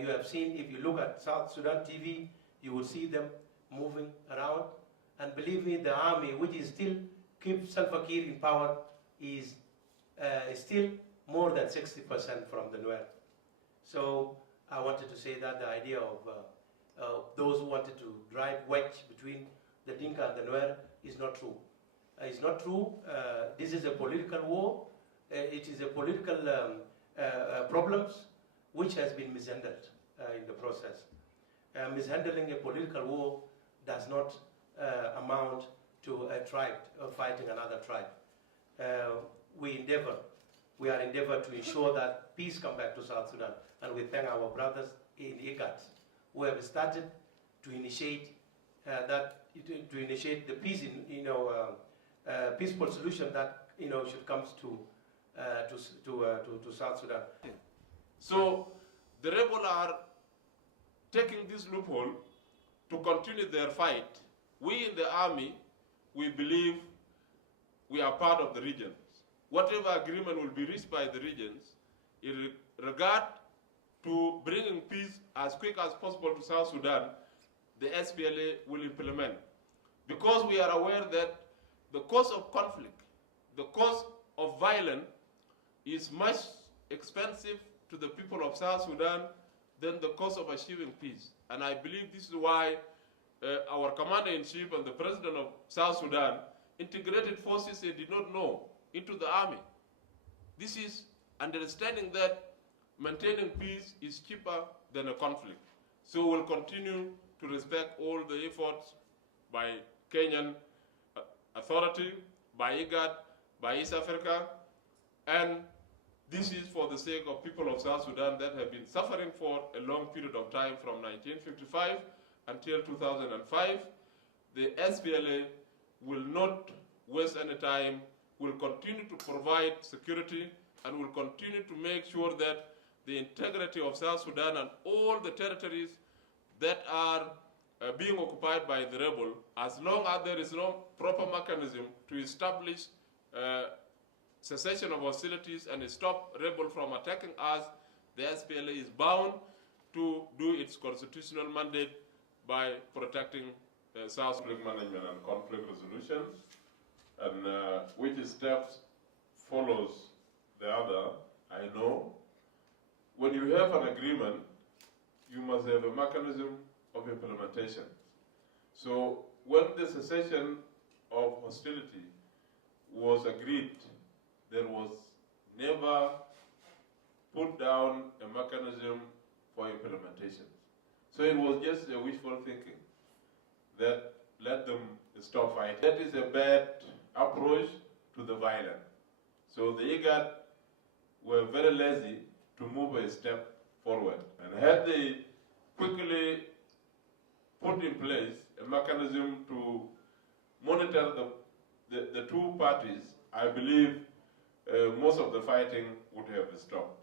You have seen, if you look at South Sudan TV, you will see them moving around. And believe me, the army, which is still keeps Salva Kiir in power, is still more than 60% from the Nuer. So I wanted to say that the idea of those who wanted to drive wedge between the Dinka and the Nuer is not true. It's not true. This is a political war. It is a political problems which has been mishandled in the process. Mishandling a political war does not amount to a tribe fighting another tribe. We are endeavored to ensure that peace come back to South Sudan, and we thank our brothers in IGAD who have started to initiate the peace peaceful solution that should come to South Sudan. So the rebels are taking this loophole to continue their fight. We in the army, we believe we are part of the regions. Whatever agreement will be reached by the regions in regard to bringing peace as quick as possible to South Sudan, the SPLA will implement. Because we are aware that the cause of conflict, the cause of violence is much expensive to the people of South Sudan than the cause of achieving peace. And I believe this is why our commander-in-chief and the president of South Sudan integrated forces they did not know into the army. This is understanding that maintaining peace is cheaper than a conflict. So we'll continue to respect all the efforts by Kenyan authority, by IGAD, by East Africa, and this is for the sake of people of South Sudan that have been suffering for a long period of time from 1955 until 2005. The SPLA will not waste any time, will continue to provide security, and will continue to make sure that the integrity of South Sudan and all the territories that are being occupied by the rebel, as long as there is no proper mechanism to establish cessation of hostilities and stop rebel from attacking us, the SPLA is bound to do its constitutional mandate by protecting South Sudan management and conflict resolution, and which steps follows the other. I know when you have an agreement, you must have a mechanism of implementation. So when the cessation of hostility was agreed, there was never put down a mechanism for implementation. So it was just a wishful thinking that let them stop fighting. That is a bad approach to the violence. So the IGAD were very lazy to move a step forward. And had they quickly put in place a mechanism to monitor the two parties, I believe most of the fighting would have stopped.